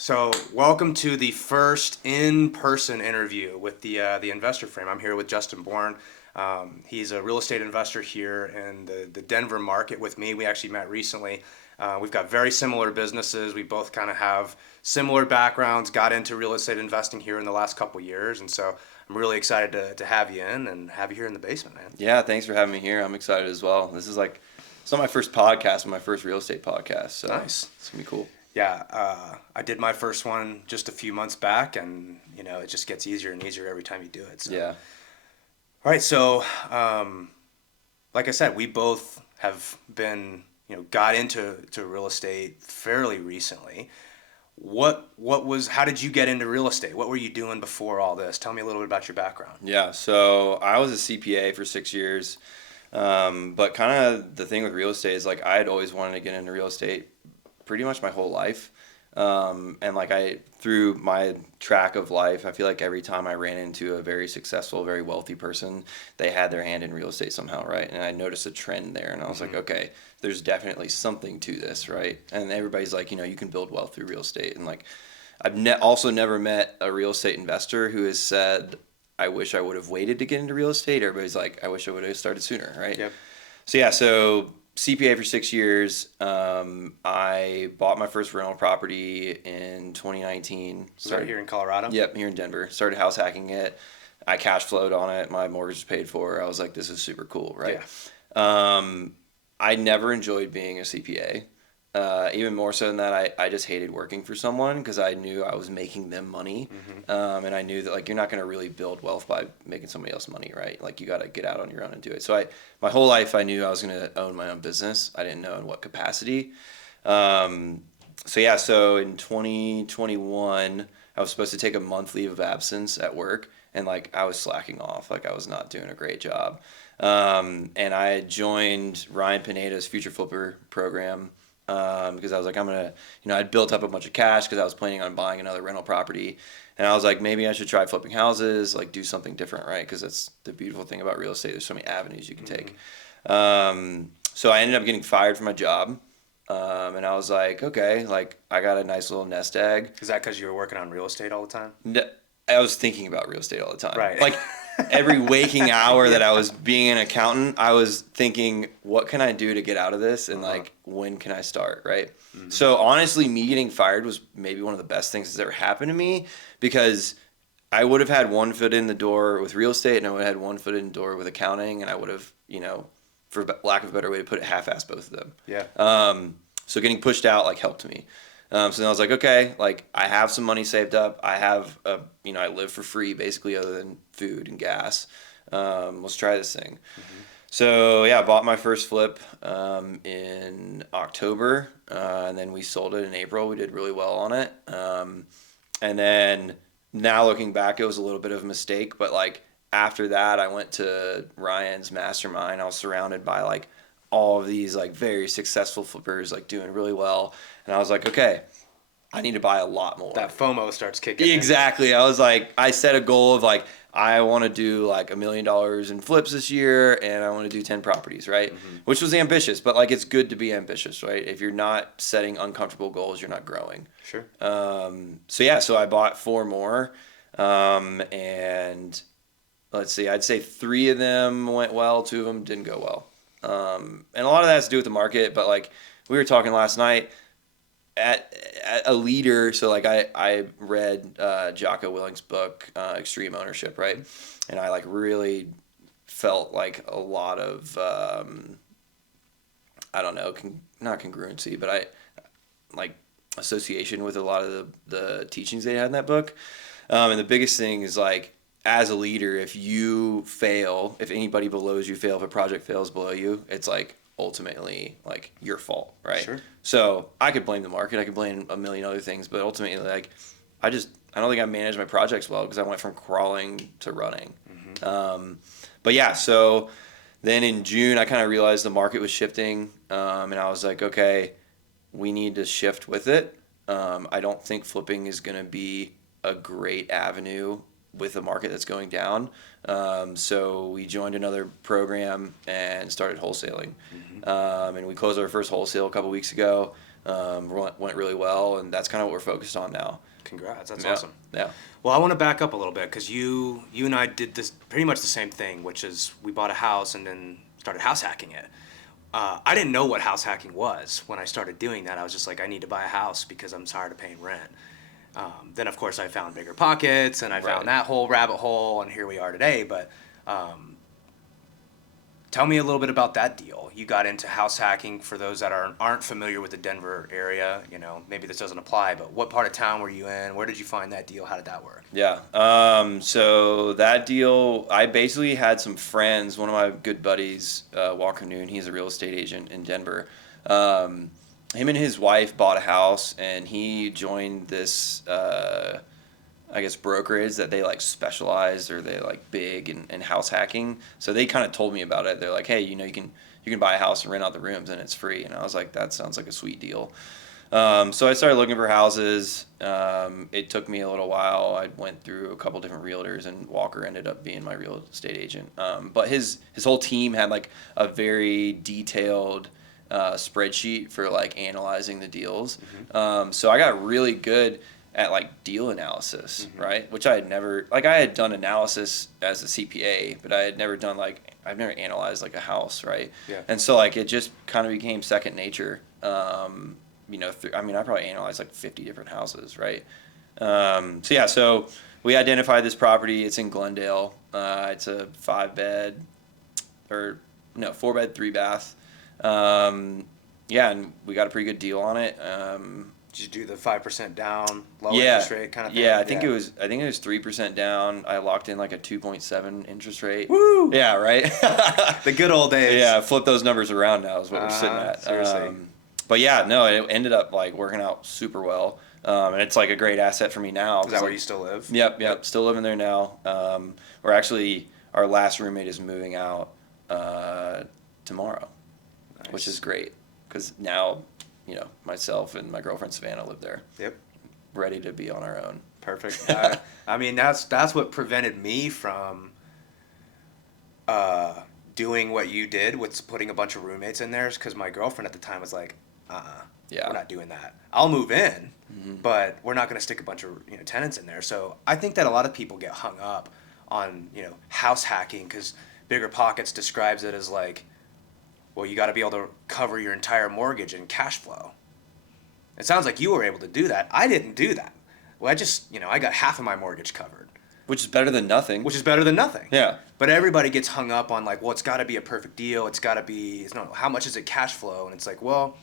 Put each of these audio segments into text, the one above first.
So welcome to the first in-person interview with the Investor Frame. I'm here with Justin Bourn. He's a real estate investor here in the Denver market with me. We actually met recently. We've got very similar businesses. We both kind of have similar backgrounds, got into real estate investing here in the last couple years. And so I'm really excited to have you in and have you here in the basement, man. Yeah, thanks for having me here. I'm excited as well. It's not my first podcast, but my first real estate podcast. So Nice. It's going to be cool. Yeah, I did my first one just a few months back, and it just gets easier and easier every time you do it. So. Yeah. All right, so like I said, we both have been, got into real estate fairly recently. How did you get into real estate? What were you doing before all this? Tell me a little bit about your background. Yeah, so I was a CPA for 6 years. But kind of the thing with real estate is I had always wanted to get into real estate pretty much my whole life. Through my track of life, I feel like every time I ran into a very successful, very wealthy person, they had their hand in real estate somehow, right? And I noticed a trend there, and I was like, okay, there's definitely something to this, right? And everybody's like, you can build wealth through real estate. And I've also never met a real estate investor who has said, I wish I would have waited to get into real estate. Everybody's like, I wish I would have started sooner, right? Yep. So CPA for 6 years. I bought my first rental property in 2019. Started here in Colorado? Yep, here in Denver. Started house hacking it. I cash flowed on it. My mortgage was paid for. I was like, this is super cool, right? Yeah. I never enjoyed being a CPA. Even more so than that, I just hated working for someone because I knew I was making them money. And I knew that you're not going to really build wealth by making somebody else money, right? You got to get out on your own and do it. So my whole life I knew I was going to own my own business. I didn't know in what capacity. So in 2021, I was supposed to take a month leave of absence at work, and I was slacking off. I was not doing a great job. And I had joined Ryan Pineda's Future Flipper program. Because I was like, I'd built up a bunch of cash because I was planning on buying another rental property. And I was like, maybe I should try flipping houses, do something different, right? Because that's the beautiful thing about real estate. There's so many avenues you can take. So I ended up getting fired from my job. And I was like, okay, I got a nice little nest egg. Is that because you were working on real estate all the time? I was thinking about real estate all the time. Right. Every waking hour that I was being an accountant, I was thinking, what can I do to get out of this? And when can I start? Right. So honestly, me getting fired was maybe one of the best things that's ever happened to me, because I would have had one foot in the door with real estate and I would have had one foot in the door with accounting, and I would have, for lack of a better way to put it, half-assed both of them. Yeah. So getting pushed out helped me. So then I was like, okay, I have some money saved up. I have I live for free basically, other than food and gas. Let's try this thing. So yeah, I bought my first flip in October, and then we sold it in April. We did really well on it. And then now looking back, it was a little bit of a mistake, but after that, I went to Ryan's mastermind. I was surrounded by all of these very successful flippers doing really well, and I was like, okay, I need to buy a lot more. That FOMO starts kicking in. Exactly. I was I set a goal of I want to do $1 million in flips this year, and I want to do 10 properties, right? Which was ambitious, but it's good to be ambitious, right? If you're not setting uncomfortable goals, you're not growing. Sure. So I bought 4 more, and let's see, I'd say 3 of them went well, 2 of them didn't go well. And a lot of that has to do with the market, but we were talking last night at a leader. So I read Jocko Willink's book, Extreme Ownership, right? And I really felt a lot of, I don't know, not congruency, but association with a lot of the teachings they had in that book. And the biggest thing is as a leader, if you fail, if anybody below you fail, if a project fails below you, it's ultimately your fault, right? Sure. So I could blame the market, I could blame a million other things, but ultimately I don't think I managed my projects well because I went from crawling to running. But yeah, so then in June I kind of realized the market was shifting, and I was like, okay, we need to shift with it. I don't think flipping is going to be a great avenue with a market that's going down. So we joined another program and started wholesaling. And we closed our first wholesale a couple weeks ago. went really well, and that's kind of what we're focused on now. Congrats, that's Yeah. awesome. Yeah. Well, I want to back up a little bit because you and I did this pretty much the same thing, which is we bought a house and then started house hacking it. I didn't know what house hacking was when I started doing that. I was just like, I need to buy a house because I'm tired of paying rent. Then, of course, I found Bigger Pockets and I Right. found that whole rabbit hole, and here we are today. But tell me a little bit about that deal. You got into house hacking. For those that aren't familiar with the Denver area, maybe this doesn't apply, but what part of town were you in? Where did you find that deal? How did that work? Yeah. So that deal, I basically had some friends. One of my good buddies, Walker Noon, he's a real estate agent in Denver. Him and his wife bought a house, and he joined this, I guess, brokerage that they like specialize, or they like big in house hacking. So they kind of told me about it. They're like, hey, you can buy a house and rent out the rooms, and it's free. And I was like, that sounds like a sweet deal. So I started looking for houses. It took me a little while. I went through a couple different realtors, and Walker ended up being my real estate agent. But his whole team had like a very detailed spreadsheet for like analyzing the deals. So I got really good at like deal analysis, right? Which I had never, like, I had done analysis as a CPA, but I had never done like, I've never analyzed like a house, right? Yeah. And so like it just kind of became second nature. I probably analyzed like 50 different houses, right? So we identified this property. It's in Glendale. It's a 4-bed, 3-bath. And we got a pretty good deal on it. Did you do the 5% down, low Yeah, interest rate kind of thing? yeah. I think it was 3% down. I locked in like a 2.7 interest rate. Woo! Yeah, right. The good old days. Yeah, flip those numbers around now is what we're sitting at. Seriously. But yeah, no, it ended up like working out super well, and it's like a great asset for me now. Is that where you still live? Yep. Still living there now. We're actually, our last roommate is moving out tomorrow, which is great because now, myself and my girlfriend Savannah live there. Yep. Ready to be on our own. Perfect. That's what prevented me from doing what you did with putting a bunch of roommates in there, because my girlfriend at the time was like, Yeah. we're not doing that. I'll move in, but we're not going to stick a bunch of tenants in there. So I think that a lot of people get hung up on house hacking, because Bigger Pockets describes it as like, well, you got to be able to cover your entire mortgage and cash flow. It sounds like you were able to do that. I didn't do that. Well, I got half of my mortgage covered, Which is better than nothing. which is better than nothing. Yeah. But everybody gets hung up on like, well, it's got to be a perfect deal. It's got to be, how much is it cash flow? And it's like, well,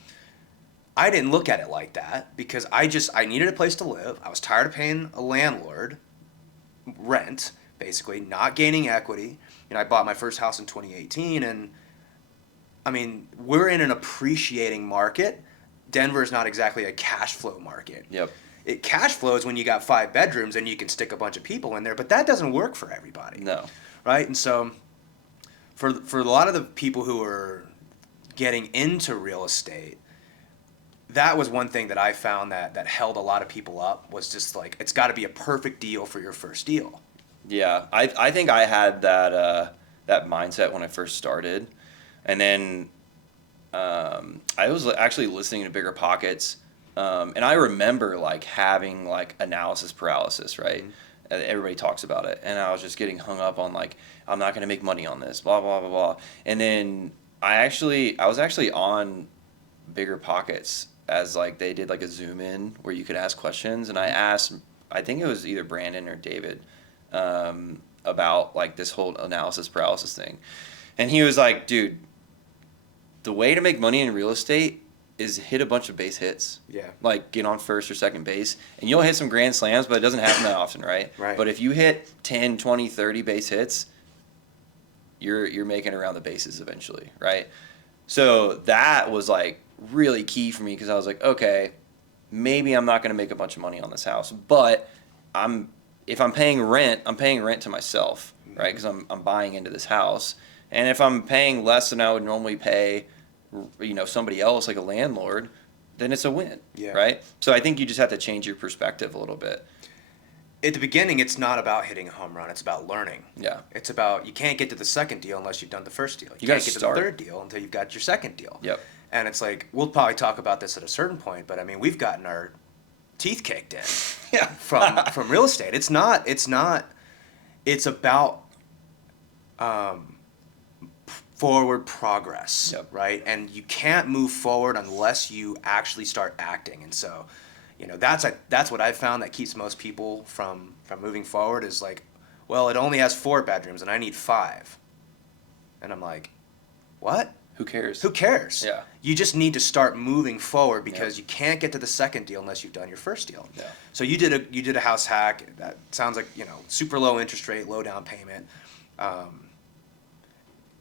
I didn't look at it like that, because I needed a place to live. I was tired of paying a landlord rent, basically, not gaining equity. I bought my first house in 2018, and we're in an appreciating market. Denver is not exactly a cash flow market. Yep. It cash flows when you got 5 bedrooms and you can stick a bunch of people in there, but that doesn't work for everybody. No. Right? And so for a lot of the people who are getting into real estate, that was one thing that I found that held a lot of people up, was just like, it's got to be a perfect deal for your first deal. Yeah, I think I had that mindset when I first started, and then I was actually listening to Bigger Pockets, and I remember like having like analysis paralysis, right? And everybody talks about it, and I was just getting hung up on like, I'm not going to make money on this, blah blah blah blah. And then I was actually on Bigger Pockets as like they did like a Zoom in where you could ask questions, and I asked, I think it was either Brandon or David, about like this whole analysis paralysis thing, and he was like, dude, the way to make money in real estate is hit a bunch of base hits. Yeah. Like get on first or second base, and you'll hit some grand slams, but it doesn't happen that often, right? Right. But if you hit 10, 20, 30 base hits, you're making around the bases eventually, right? So that was like really key for me, because I was like, okay, maybe I'm not going to make a bunch of money on this house, but if I'm paying rent, I'm paying rent to myself, right? Because I'm buying into this house, and if I'm paying less than I would normally pay, somebody else like a landlord, then it's a win, right? So I think you just have to change your perspective a little bit. At the beginning, it's not about hitting a home run. It's about learning. Yeah. It's about, you can't get to the second deal unless you've done the first deal. You gotta can't get start. to the third deal until you've got your second deal. Yep. And it's like, we'll probably talk about this at a certain point, but I mean, we've gotten our teeth kicked in Yeah. from real estate. It's about forward progress, Yep. right? And you can't move forward unless you actually start acting. And so, that's what I've found that keeps most people from moving forward is like, well, it only has 4 bedrooms and I need 5. And I'm like, what? Who cares? Who cares? Yeah. You just need to start moving forward because Yep. you can't get to the second deal unless you've done your first deal. Yeah. So you did a house hack that sounds like, super low interest rate, low down payment.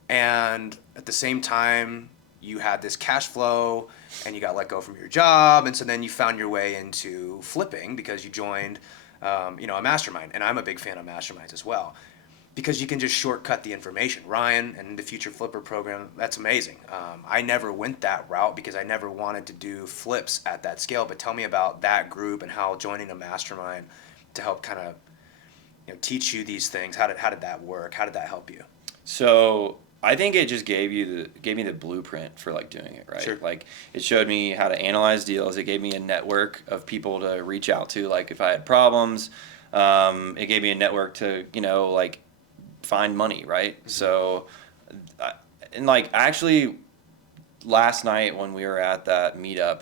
And at the same time, you had this cash flow and you got let go from your job. And so then you found your way into flipping because you joined, a mastermind. And I'm a big fan of masterminds as well because you can just shortcut the information. Ryan and the Future Flipper program, that's amazing. I never went that route because I never wanted to do flips at that scale. But tell me about that group and how joining a mastermind to help kind of teach you these things. How did that work? How did that help you? So I think it just gave me the blueprint for like doing it, right? Sure. Like it showed me how to analyze deals. It gave me a network of people to reach out to, like if I had problems. It gave me a network to like find money, right? Mm-hmm. So, and like actually, last night when we were at that meetup,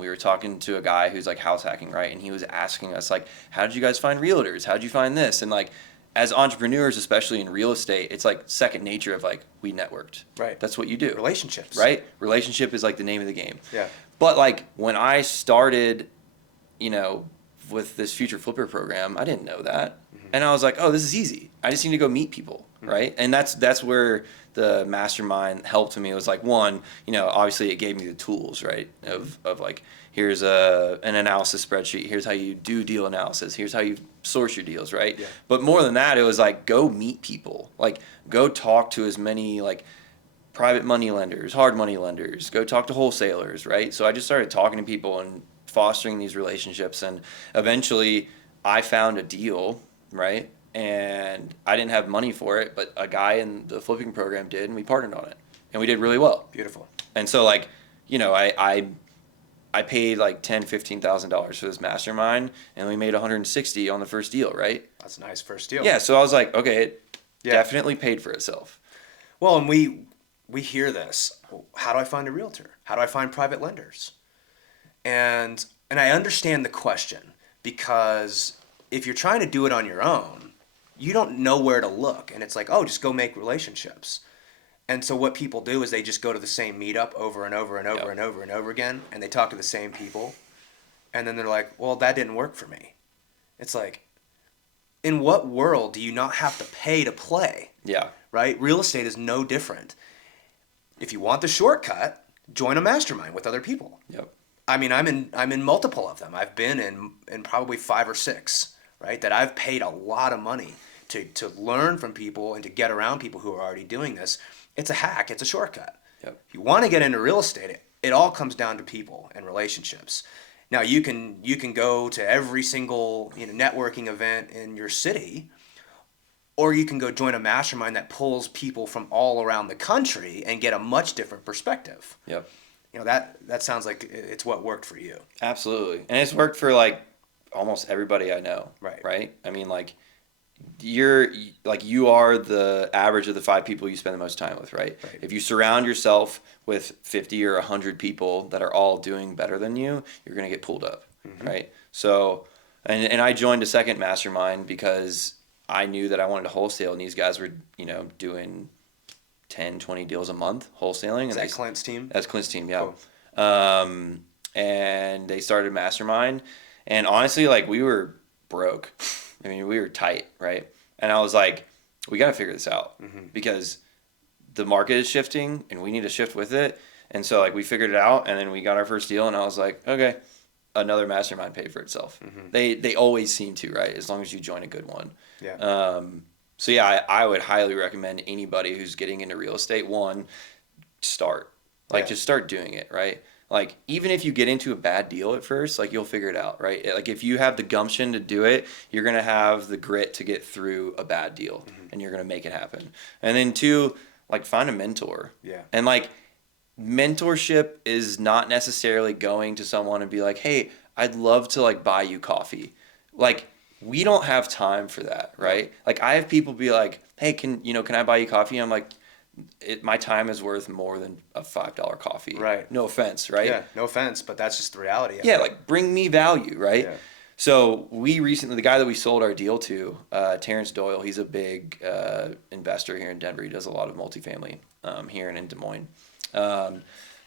we were talking to a guy who's like house hacking, right? And he was asking us like, how did you guys find realtors? How did you find this? And like, as entrepreneurs, especially in real estate, it's like second nature of like, we networked. Right. That's what you do. Relationships. Right? Relationship is like the name of the game. Yeah. But like when I started, with this Future Flipper program, I didn't know that. Mm-hmm. And I was like, oh, this is easy. I just need to go meet people, right? And that's where the mastermind helped me. It was like, one, obviously it gave me the tools, right? Of like, here's an analysis spreadsheet. Here's how you do deal analysis. Here's how you source your deals, right? Yeah. But more than that, it was like, go meet people. Like, go talk to as many, like, private money lenders, hard money lenders, go talk to wholesalers, right? So I just started talking to people and fostering these relationships, and eventually I found a deal, right? And I didn't have money for it, but a guy in the flipping program did, and we partnered on it, and we did really well. Beautiful. And so like, I paid like $10,000-$15,000 for this mastermind, and we made 160 on the first deal, right? That's a nice first deal. Yeah, so I was like, okay, it Yeah. definitely paid for itself. Well, and we hear this. How do I find a realtor? How do I find private lenders? And I understand the question because if you're trying to do it on your own, you don't know where to look. And it's like, oh, just go make relationships. And so what people do is they just go to the same meetup over and over and over Yep. and over and over again, and they talk to the same people. And then they're like, well, that didn't work for me. It's like, in what world do you not have to pay to play? Yeah. Right? Real estate is no different. If you want the shortcut, join a mastermind with other people. Yep. I mean, I'm in multiple of them. I've been in probably 5 or 6, right? That I've paid a lot of money to learn from people and to get around people who are already doing this. It's a hack. It's a shortcut. Yep. If you want to get into real estate, it all comes down to people and relationships. Now you can go to every single networking event in your city, or you can go join a mastermind that pulls people from all around the country and get a much different perspective. Yep. That sounds like it's what worked for you. Absolutely. And it's worked for like almost everybody I know. Right. Right? I mean, like you are the average of the 5 people you spend the most time with, right? Right. If you surround yourself with 50 or 100 people that are all doing better than you, you're going to get pulled up, right? So, and I joined a second mastermind because I knew that I wanted to wholesale, and these guys were, doing 10, 20 deals a month wholesaling. Is And that Clint's team? That's Clint's team, yeah. Cool. And they started mastermind, and honestly, like, we were broke. I mean, we were tight, right? And I was like, we got to figure this out because the market is shifting and we need to shift with it. And so like we figured it out, and then we got our first deal, and I was like, okay, another mastermind paid for itself. They always seem to, right? As long as you join a good one. Yeah. So yeah, I would highly recommend anybody who's getting into real estate, one, start. Like, just start doing it, right? Like, even if you get into a bad deal at first, like, you'll figure it out, right? Like, if you have the gumption to do it, you're going to have the grit to get through a bad deal, and you're going to make it happen. And then two, like, find a mentor. Yeah. And, like, mentorship is not necessarily going to someone and be like, hey, I'd love to like buy you coffee. Like, we don't have time for that, right? Like, I have people be like, hey, can I buy you coffee? I'm like, my time is worth more than a $5 coffee. Right. No offense, right? Yeah, no offense, but that's just the reality of Yeah, it. like bring me value, right? Yeah. So we recently, the guy that we sold our deal to, Terrence Doyle, he's a big investor here in Denver. He does a lot of multifamily here and in Des Moines.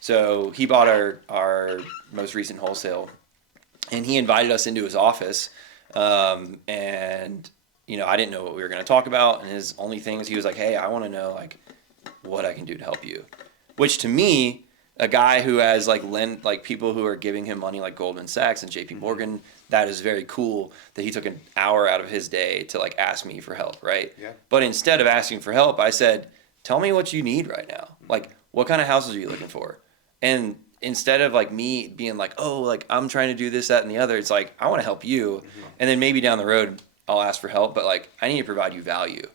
So he bought our most recent wholesale, and he invited us into his office. And I didn't know what we were going to talk about. And his only thing was he was like, "Hey, I want to know like what I can do to help you," which to me, a guy who has like people who are giving him money like Goldman Sachs and J.P. Morgan, that is very cool that he took an hour out of his day to like ask me for help, right? Yeah. But instead of asking for help, I said, "Tell me what you need right now. Like, what kind of houses are you looking for?" And instead of like me being like, "Oh, like I'm trying to do this, that, and the other," it's like I want to help you, and then maybe down the road I'll ask for help, but like I need to provide you value.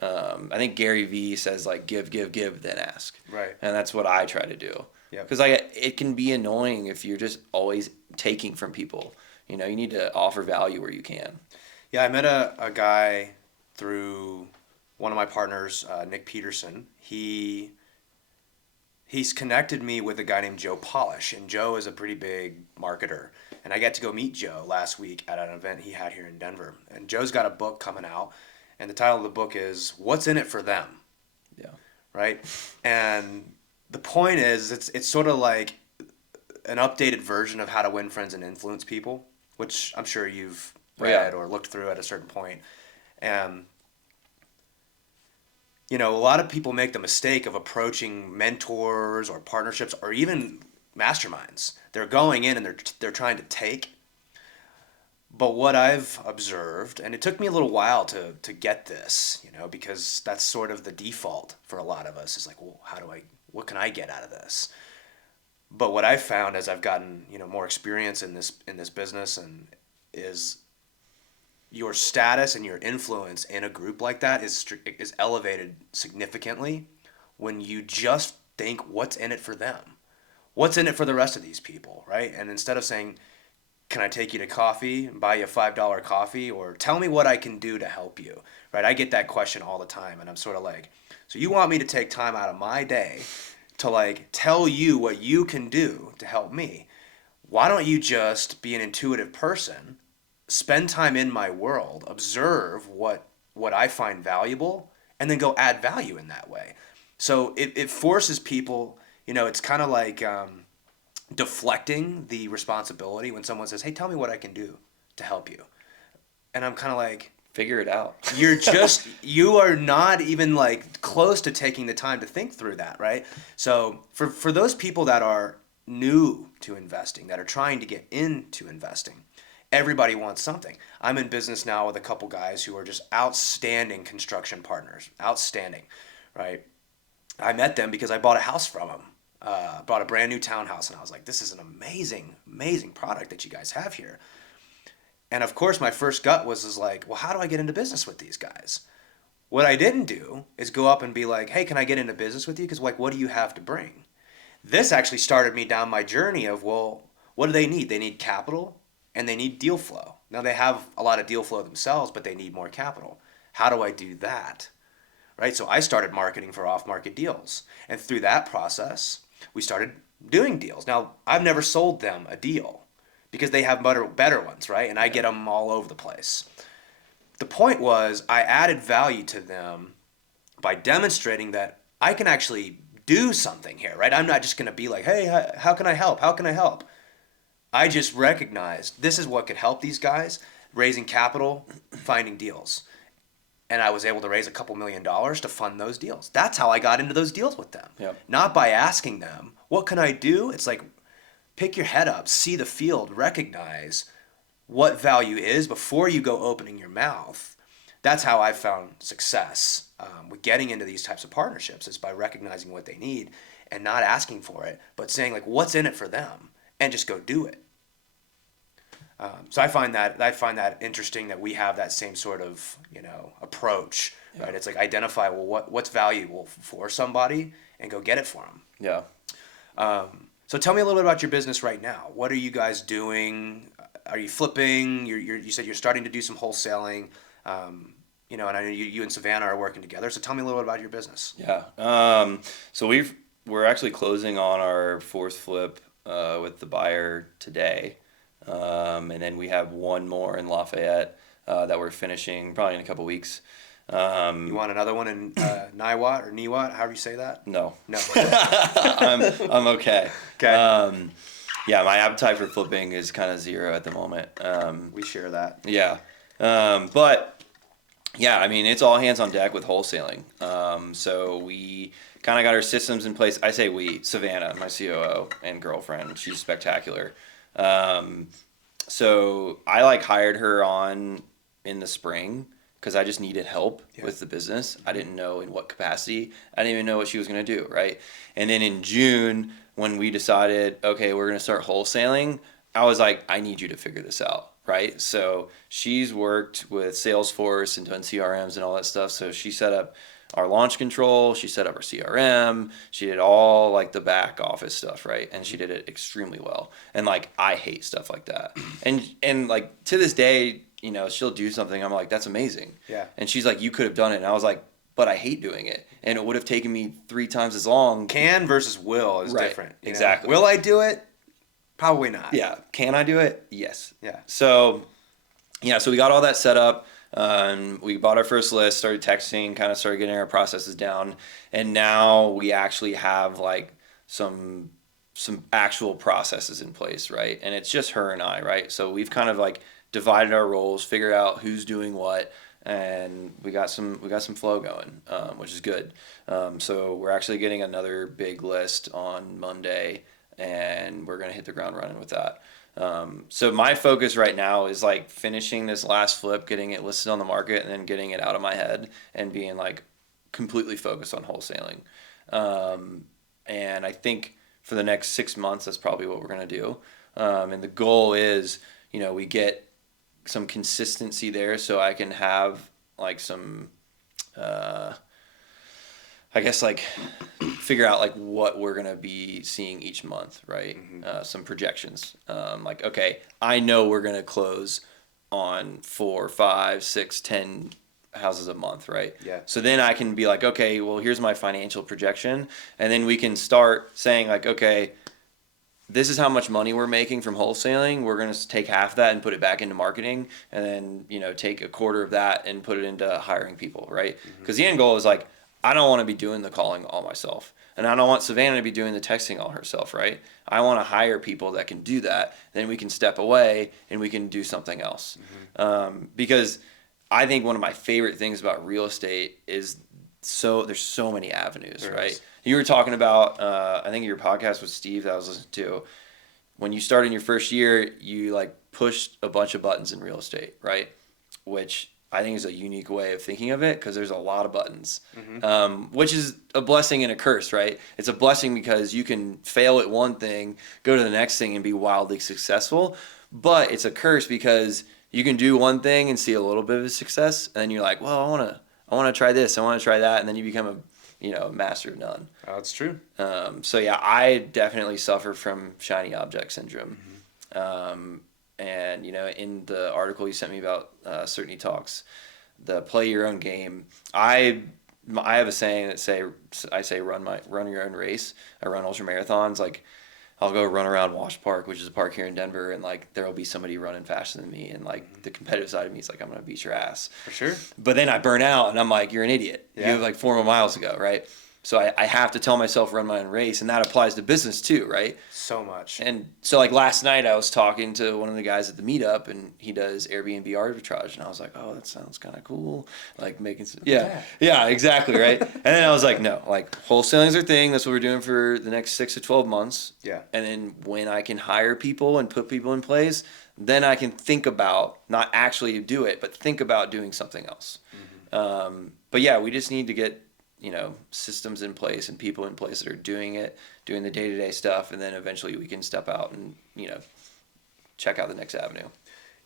I think Gary Vee says like give, then ask. Right. And that's what I try to do. Yep. Because like it can be annoying if you're just always taking from people. You need to offer value where you can. Yeah, I met a guy through one of my partners, Nick Peterson. He's connected me with a guy named Joe Polish, and Joe is a pretty big marketer. And I got to go meet Joe last week at an event he had here in Denver. And Joe's got a book coming out, and the title of the book is "What's in It for Them?" Yeah. Right? And the point is, it's sort of like an updated version of How to Win Friends and Influence People, which I'm sure you've read or looked through at a certain point. And a lot of people make the mistake of approaching mentors or partnerships or even masterminds. They're going in and they're trying to take. But what I've observed, and it took me a little while to get this, because that's sort of the default for a lot of us, is like, well, what can I get out of this? But what I've found as I've gotten, more experience in this business is your status and your influence in a group like that is elevated significantly when you just think, what's in it for them? What's in it for the rest of these people, right? And instead of saying, can I take you to coffee and buy you a $5 coffee, or tell me what I can do to help you, right? I get that question all the time, and I'm sort of like, so you want me to take time out of my day to like tell you what you can do to help me? Why don't you just be an intuitive person, spend time in my world, observe what I find valuable, and then go add value in that way? So it forces people, it's kind of like deflecting the responsibility when someone says, hey, tell me what I can do to help you. And I'm kind of like, Figure it out. you are not even like close to taking the time to think through that, right? So for those people that are new to investing, that are trying to get into investing, everybody wants something. I'm in business now with a couple guys who are just outstanding construction partners, outstanding, right? I met them because I bought a house from them. Bought a brand new townhouse, and I was like, this is an amazing, amazing product that you guys have here. And of course, my first gut was like, well, how do I get into business with these guys? What I didn't do is go up and be like, hey, can I get into business with you? Because like, what do you have to bring? This actually started me down my journey of, well, what do they need? They need capital and they need deal flow. Now they have a lot of deal flow themselves, but they need more capital. How do I do that? Right? So I started marketing for off-market deals. And through that process, we started doing deals. Now, I've never sold them a deal because they have better ones, right? And I get them all over the place. The point was I added value to them by demonstrating that I can actually do something here, right? I'm not just going to be like, hey, how can I help? How can I help? I just recognized this is what could help these guys, raising capital, finding deals. And I was able to raise a couple $1,000,000 to fund those deals. That's how I got into those deals with them. Yep. Not by asking them, what can I do? It's like, pick your head up, see the field, recognize what value is before you go opening your mouth. That's how I've found success with getting into these types of partnerships, is by recognizing what they need and not asking for it, but saying like, what's in it for them, and just go do it. So I find that interesting that we have that same sort of approach, right? It's like identify, well, what's valuable for somebody and go get it for them. Yeah. So tell me a little bit about your business right now. What are you guys doing? Are you flipping? You said you're starting to do some wholesaling. And I know you and Savannah are working together. So tell me a little bit about your business. Yeah. So we're actually closing on our fourth flip with the buyer today, and then we have one more in Lafayette that we're finishing probably in a couple weeks. You want another one in Niwot or Niwot, however you say that? No. No. I'm okay. Okay. Yeah, my appetite for flipping is kind of zero at the moment. We share that. Yeah. But yeah, I mean, it's all hands on deck with wholesaling. So we kind of got our systems in place. I say we, Savannah, my COO and girlfriend, she's spectacular. So I hired her on in the spring because I just needed help with the business. I didn't know in what capacity. I didn't even know what she was going to do, right? And then in June, when we decided, okay, we're going to start wholesaling, I was like, I need you to figure this out, right? So she's worked with Salesforce and done CRMs and all that stuff. So she set up our launch control, she set up our CRM, she did all the back office stuff, right? And she did it extremely well. And I hate stuff like that. And to this day, she'll do something. I'm like, that's amazing. Yeah. And she's like, you could have done it. And I was like, but I hate doing it. And it would have taken me 3 times as long. Can versus will is Right. different. Exactly. Will I do it? Probably not. Yeah. Can I do it? Yes. Yeah. So, yeah, so we got all that set up. We bought our first list, started texting, kind of started getting our processes down. And now we actually have some actual processes in place, right? And it's just her and I, right? So we've kind of divided our roles, figured out who's doing what, and we got some flow going, which is good. So we're actually getting another big list on Monday, and we're gonna hit the ground running with that. So my focus right now is finishing this last flip, getting it listed on the market, and then getting it out of my head and being completely focused on wholesaling. And I think for the next 6 months, that's probably what we're gonna do. And the goal is, we get some consistency there so I can have some I guess figure out what we're gonna be seeing each month, right? Mm-hmm. Some projections. Okay, I know we're gonna close on 4, 5, 6, 10 houses a month, right? Yeah. So then I can be okay, well, here's my financial projection, and then we can start saying okay, this is how much money we're making from wholesaling. We're going to take half of that and put it back into marketing, and then, take a quarter of that and put it into hiring people, right? Because the end goal is I don't want to be doing the calling all myself. And I don't want Savannah to be doing the texting all herself, right? I want to hire people that can do that. Then we can step away and we can do something else. Because I think one of my favorite things about real estate is there's so many avenues, right? You were talking about, I think your podcast with Steve that I was listening to, when you start in your first year, you pushed a bunch of buttons in real estate, right? Which I think is a unique way of thinking of it because there's a lot of buttons, which is a blessing and a curse, right? It's a blessing because you can fail at one thing, go to the next thing and be wildly successful, but it's a curse because you can do one thing and see a little bit of success, and then you're like, well, I want to try this, I want to try that, and then you become a master of none. Oh, that's true. So yeah, I definitely suffer from shiny object syndrome. And in the article you sent me about Certainty Talks, the play your own game, I have a saying that I say run your own race. I run ultra marathons. I'll go run around Wash Park, which is a park here in Denver, and there will be somebody running faster than me, and the competitive side of me is I'm gonna beat your ass. For sure. But then I burn out, and I'm like, you're an idiot. Yeah. You have 4 more miles to go, right? So I have to tell myself run my own race, and that applies to business too, right? So much. And so last night I was talking to one of the guys at the meetup, and he does Airbnb arbitrage, and I was like, oh, that sounds kind of cool, making some, yeah, exactly, right? And then I was like, no, wholesaling's our thing. That's what we're doing for the next 6 to 12 months. Yeah. And then when I can hire people and put people in place, then I can think about not actually do it, but think about doing something else. But yeah, we just need to get systems in place and people in place that are doing the day-to-day stuff, and then eventually we can step out and check out the next avenue.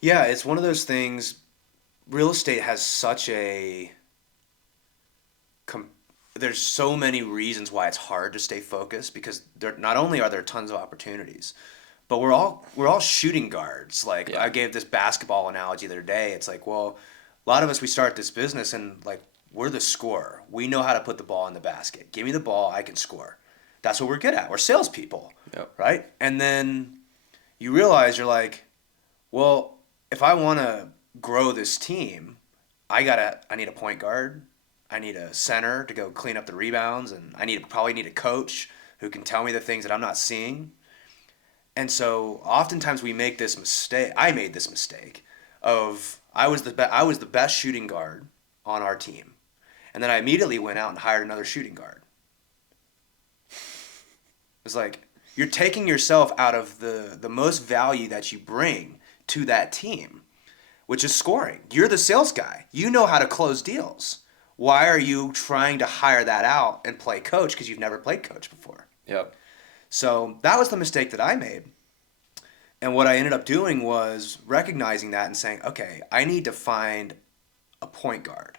Yeah, it's one of those things. Real estate has such a there's so many reasons why it's hard to stay focused, because not only are there tons of opportunities, but we're all shooting guards. Like, Yeah. I gave this basketball analogy the other day. It's like, well, a lot of us, we start this business and like, we're the scorer. We know how to put the ball in the basket. Give me the ball, I can score. That's what we're good at. We're salespeople, Yep. right? And then you realize you're like, well, if I want to grow this team, I need a point guard. I need a center to go clean up the rebounds, and probably need a coach who can tell me the things that I'm not seeing. And so oftentimes we make this mistake. I made this mistake of I was the best shooting guard on our team, and then I immediately went out and hired another shooting guard. It's like, you're taking yourself out of the most value that you bring to that team, which is scoring. You're the sales guy. You know how to close deals. Why are you trying to hire that out and play coach because you've never played coach before? Yep. So that was the mistake that I made. And what I ended up doing was recognizing that and saying, okay, I need to find a point guard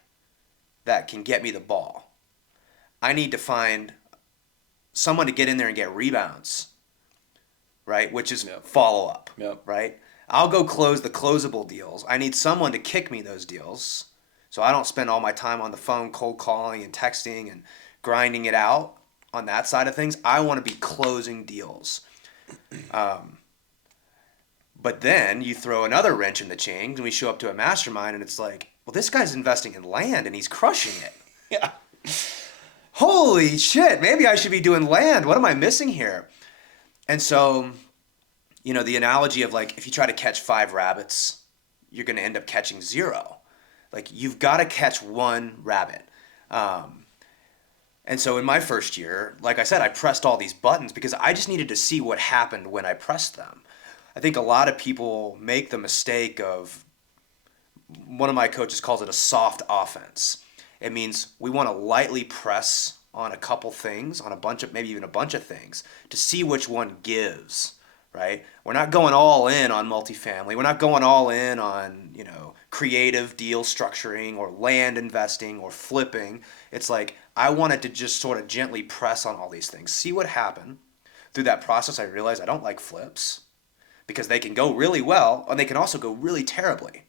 that can get me the ball. I need to find someone to get in there and get rebounds, right? Which is Yep. follow up, Yep. right? I'll go close the closable deals. I need someone to kick me those deals, so I don't spend all my time on the phone cold calling and texting and grinding it out on that side of things. I want to be closing deals. But then you throw another wrench in the chains, and we show up to a mastermind, and it's like, well, this guy's investing in land, and he's crushing it. Yeah. Holy shit, maybe I should be doing land. What am I missing here? And so, the analogy of like, if you try to catch 5 rabbits, you're going to end up catching 0. Like, you've got to catch one rabbit. And so in my first year, like I said, I pressed all these buttons because I just needed to see what happened when I pressed them. I think a lot of people make the mistake of, one of my coaches calls it a soft offense. It means we want to lightly press on a couple things, on a bunch of, maybe even a bunch of things, to see which one gives, right? We're not going all in on multifamily. We're not going all in on, creative deal structuring or land investing or flipping. It's like, I wanted to just sort of gently press on all these things, see what happened. Through that process, I realized I don't like flips because they can go really well and they can also go really terribly.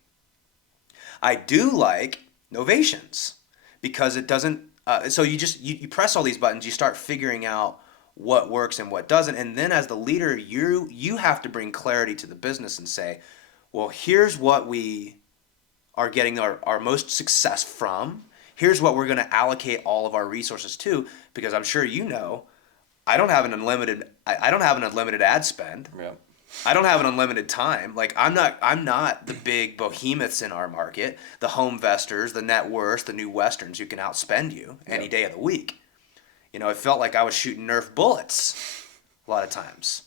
I do like novations because it doesn't. So you press all these buttons, you start figuring out what works and what doesn't, and then as the leader, you have to bring clarity to the business and say, well, here's what we are getting our most success from. Here's what we're going to allocate all of our resources to, because I'm sure I don't have an unlimited ad spend. Yeah. I don't have an unlimited time. Like, I'm not the big behemoths in our market, the home investors, the net worths, the new westerns who can outspend you any day of the week. It felt like I was shooting Nerf bullets a lot of times.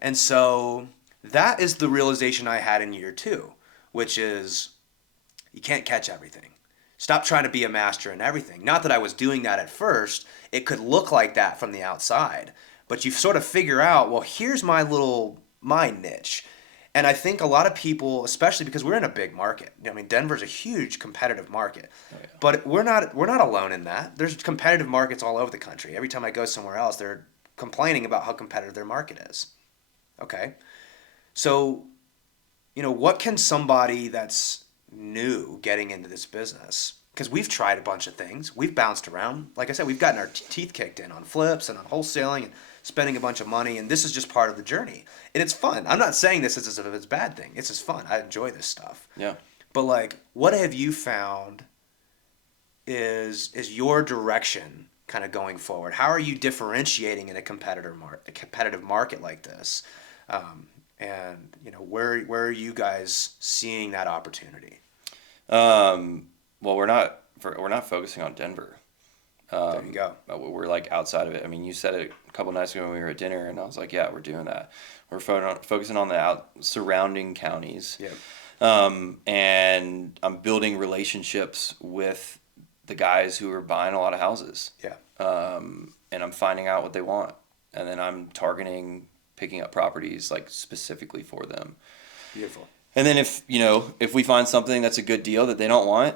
And so that is the realization I had in year 2, which is you can't catch everything. Stop trying to be a master in everything. Not that I was doing that at first. It could look like that from the outside. But you sort of figure out, well, here's my niche. And I think a lot of people, especially because we're in a big market. Denver's a huge competitive market. Oh, yeah. But we're not alone in that. There's competitive markets all over the country. Every time I go somewhere else, they're complaining about how competitive their market is. Okay. So, what can somebody that's new getting into this business, because we've tried a bunch of things, we've bounced around, like I said, we've gotten our teeth kicked in on flips and on wholesaling and spending a bunch of money, and this is just part of the journey, and it's fun. I'm not saying this as if it's a bad thing. It's just fun. I enjoy this stuff. Yeah. But like, what have you found is your direction kind of going forward? How are you differentiating in a competitive market like this? And where are you guys seeing that opportunity? Well, we're not focusing on Denver. There you go. We're like outside of it. I mean, you said it a couple nights ago when we were at dinner, and I was like, yeah, we're doing that. We're focusing on the surrounding counties. Yeah. And I'm building relationships with the guys who are buying a lot of houses. Yeah. And I'm finding out what they want, and then I'm picking up properties like specifically for them. Beautiful. And then if we find something that's a good deal that they don't want,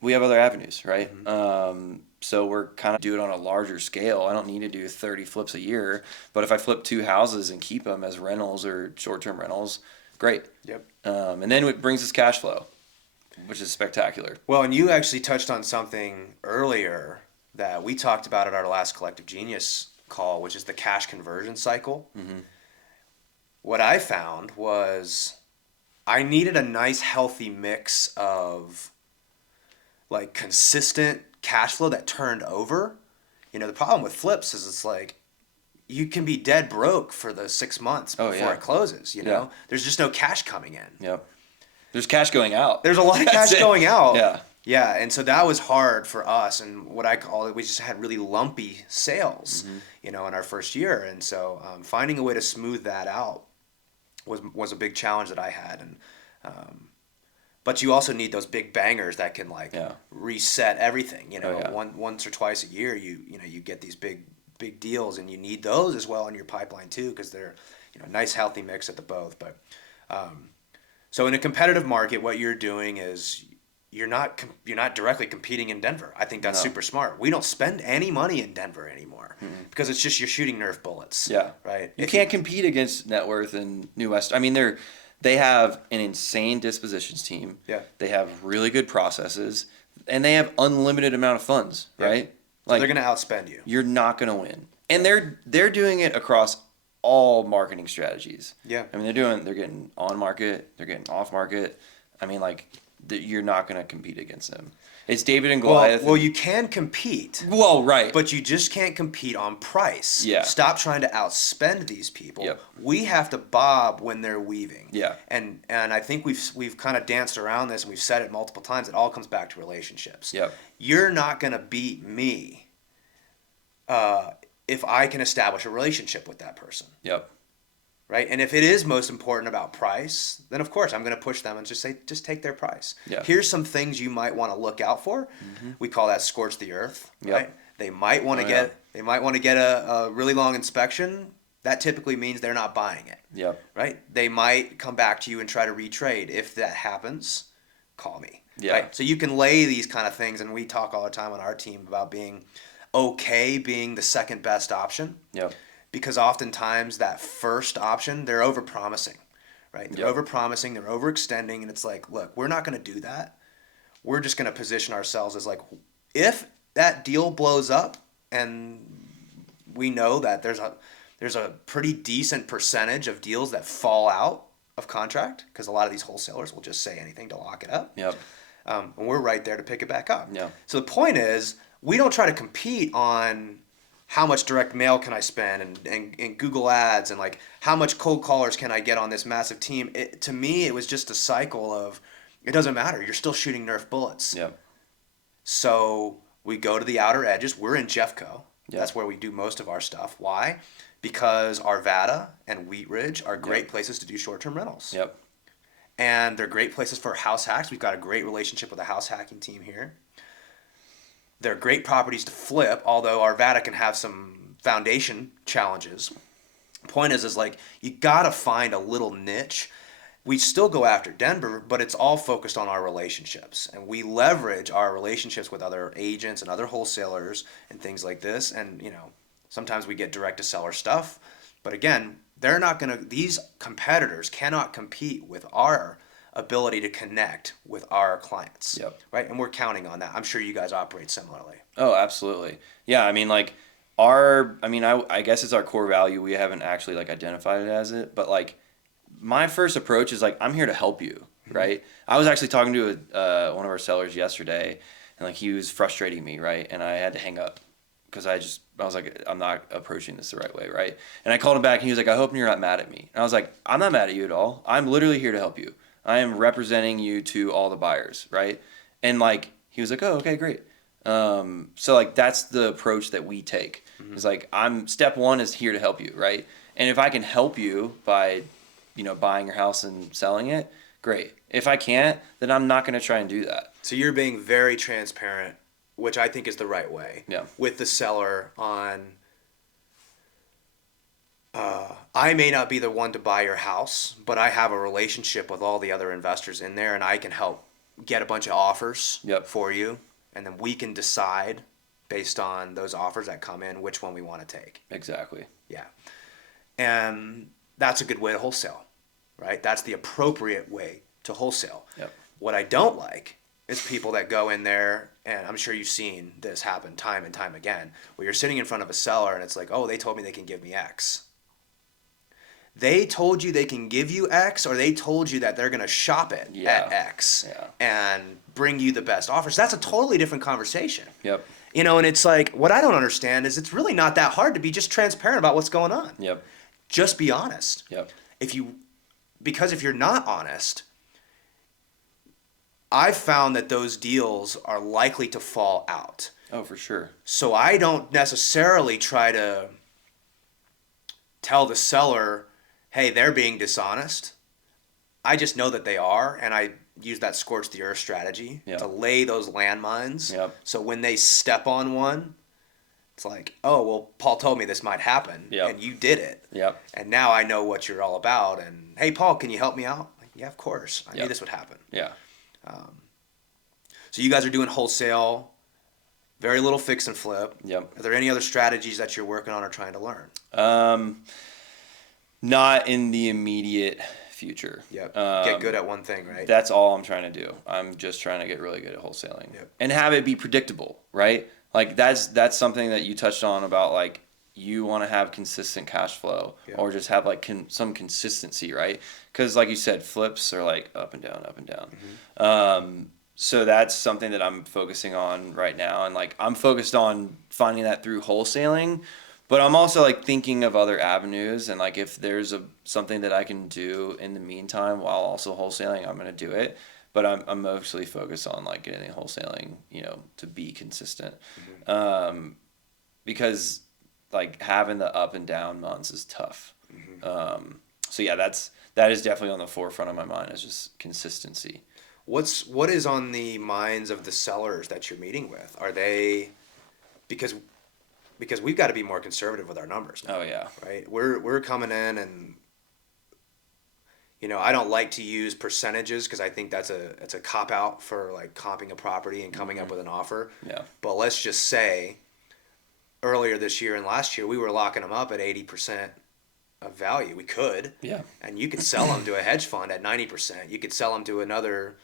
we have other avenues, right? Mm-hmm. So we're kind of do it on a larger scale. I don't need to do 30 flips a year, but if I flip 2 houses and keep them as rentals or short-term rentals, great. Yep. And then it brings us cash flow, which is spectacular. Well, and you actually touched on something earlier that we talked about at our last Collective Genius call, which is the cash conversion cycle. Mm-hmm. What I found was I needed a nice, healthy mix of like consistent cash flow that turned over. You know, the problem with flips is it's like you can be dead broke for the 6 months Oh, before yeah. it closes, you know? Yeah. There's just no cash coming in. Yep. There's cash going out. There's a lot of That's cash it. going out. Yeah. Yeah, and so that was hard for us, and what I call it, we just had really lumpy sales, you know, in our first year, and so finding a way to smooth that out was a big challenge that I had, and but you also need those big bangers that can like Yeah. reset everything, you know, Oh, yeah. once or twice a year, you know, you get these big deals, and you need those as well in your pipeline too, because they're, you know, nice healthy mix at the both, but so in a competitive market, what you're doing is you're not directly competing in Denver. I think that's No. super smart. We don't spend any money in Denver anymore because it's just you're shooting Nerf bullets. Yeah. Right. You can't compete against Net Worth and New West. I mean, they have an insane dispositions team. Yeah. They have really good processes, and they have unlimited amount of funds. Yeah. Right. So they're gonna outspend you. You're not gonna win, and they're doing it across all marketing strategies. Yeah. I mean, they're getting on market, they're getting off market. I mean, like you're not gonna compete against them. It's David and Goliath. Well, you can compete. Well, right. But you just can't compete on price. Yeah. Stop trying to outspend these people. Yep. We have to bob when they're weaving. Yeah. And I think we've kind of danced around this, and we've said it multiple times. It all comes back to relationships. Yep. You're not gonna beat me if I can establish a relationship with that person. Yep. Right? And if it is most important about price, then of course I'm going to push them and just say, just take their price. Yeah. Here's some things you might want to look out for. We call that scorch the earth. Yep. Right? They might want to get a really long inspection. That typically means they're not buying it. Yep. Right? They might come back to you and try to retrade. If that happens, call me. Yeah. Right? So you can lay these kind of things, and we talk all the time on our team about being okay being the second best option. Yep. Because oftentimes that first option, they're overpromising, right? They're Yep. overpromising, they're overextending, and it's like, look, we're not going to do that. We're just going to position ourselves as like, if that deal blows up, and we know that there's a pretty decent percentage of deals that fall out of contract, because a lot of these wholesalers will just say anything to lock it up. Yep. And we're right there to pick it back up. Yeah. So the point is, we don't try to compete on how much direct mail can I spend and Google ads and like how much cold callers can I get on this massive team. To me, it was just a cycle of it doesn't matter. You're still shooting Nerf bullets. Yep. So we go to the outer edges. We're in Jeffco. Yep. That's where we do most of our stuff. Why? Because Arvada and Wheat Ridge are great Yep. places to do short-term rentals. Yep. And they're great places for house hacks. We've got a great relationship with the house hacking team here. They're great properties to flip, although Arvada can have some foundation challenges. Point is like you gotta find a little niche. We still go after Denver, but it's all focused on our relationships, and we leverage our relationships with other agents and other wholesalers and things like this. And you know, sometimes we get direct to seller stuff, but again, they're not gonna. These competitors cannot compete with our ability to connect with our clients. Yep. Right, and we're counting on that. I'm sure you guys operate similarly. Oh, absolutely. Yeah, I mean, like, I guess it's our core value. We haven't actually, like, identified it as it, but, like, my first approach is, like, I'm here to help you, right? I was actually talking to one of our sellers yesterday, and, like, he was frustrating me, right? And I had to hang up because I was like, I'm not approaching this the right way, right? And I called him back, and he was like, I hope you're not mad at me. And I was like, I'm not mad at you at all. I'm literally here to help you. I am representing you to all the buyers, right? And like he was like, oh, okay, great. So like that's the approach that we take. It's like step one is here to help you, right? And if I can help you by, you know, buying your house and selling it, great. If I can't, then I'm not going to try and do that. So you're being very transparent, which I think is the right way. Yeah. With the seller on. I may not be the one to buy your house, but I have a relationship with all the other investors in there, and I can help get a bunch of offers Yep. for you, and then we can decide based on those offers that come in, which one we want to take. Exactly. Yeah. And that's a good way to wholesale, right? That's the appropriate way to wholesale. Yep. What I don't like is people that go in there, and I'm sure you've seen this happen time and time again, where you're sitting in front of a seller and it's like, oh, they told me they can give me X. They told you they can give you X, or they told you that they're going to shop it at X and bring you the best offers. That's a totally different conversation. Yep. You know, and it's like, what I don't understand is it's really not that hard to be just transparent about what's going on. Yep. Just be honest. Yep. Because if you're not honest, I've found that those deals are likely to fall out. Oh, for sure. So I don't necessarily try to tell the seller, hey, they're being dishonest. I just know that they are, and I use that scorch the earth strategy to lay those landmines. Yep. So when they step on one, it's like, oh, well, Paul told me this might happen, and you did it. Yep. And now I know what you're all about. And, hey, Paul, can you help me out? Like, yeah, of course. I knew this would happen. Yeah. So you guys are doing wholesale, very little fix and flip. Yep. Are there any other strategies that you're working on or trying to learn? Not in the immediate future. Yep. Get good at one thing, right? That's all I'm trying to do. I'm just trying to get really good at wholesaling and have it be predictable, right? Like that's something that you touched on about, like, you want to have consistent cash flow or just have like some consistency, right? Because like you said, flips are like up and down, up and down. Mm-hmm. So that's something that I'm focusing on right now. And like, I'm focused on finding that through wholesaling, but I'm also like thinking of other avenues. And like, if there's something that I can do in the meantime while also wholesaling, I'm going to do it. But I'm mostly focused on like getting wholesaling, to be consistent. Mm-hmm. Because like having the up and down months is tough. Mm-hmm. So yeah, that is definitely on the forefront of my mind, is just consistency. What is on the minds of the sellers that you're meeting with? Are they, because we've got to be more conservative with our numbers now. Oh yeah. Right? We're coming in, and I don't like to use percentages because I think it's a cop out for like comping a property and coming up with an offer. Yeah. But let's just say earlier this year and last year we were locking them up at 80% of value. We could. Yeah. And you could sell them to a hedge fund at 90%. You could sell them to another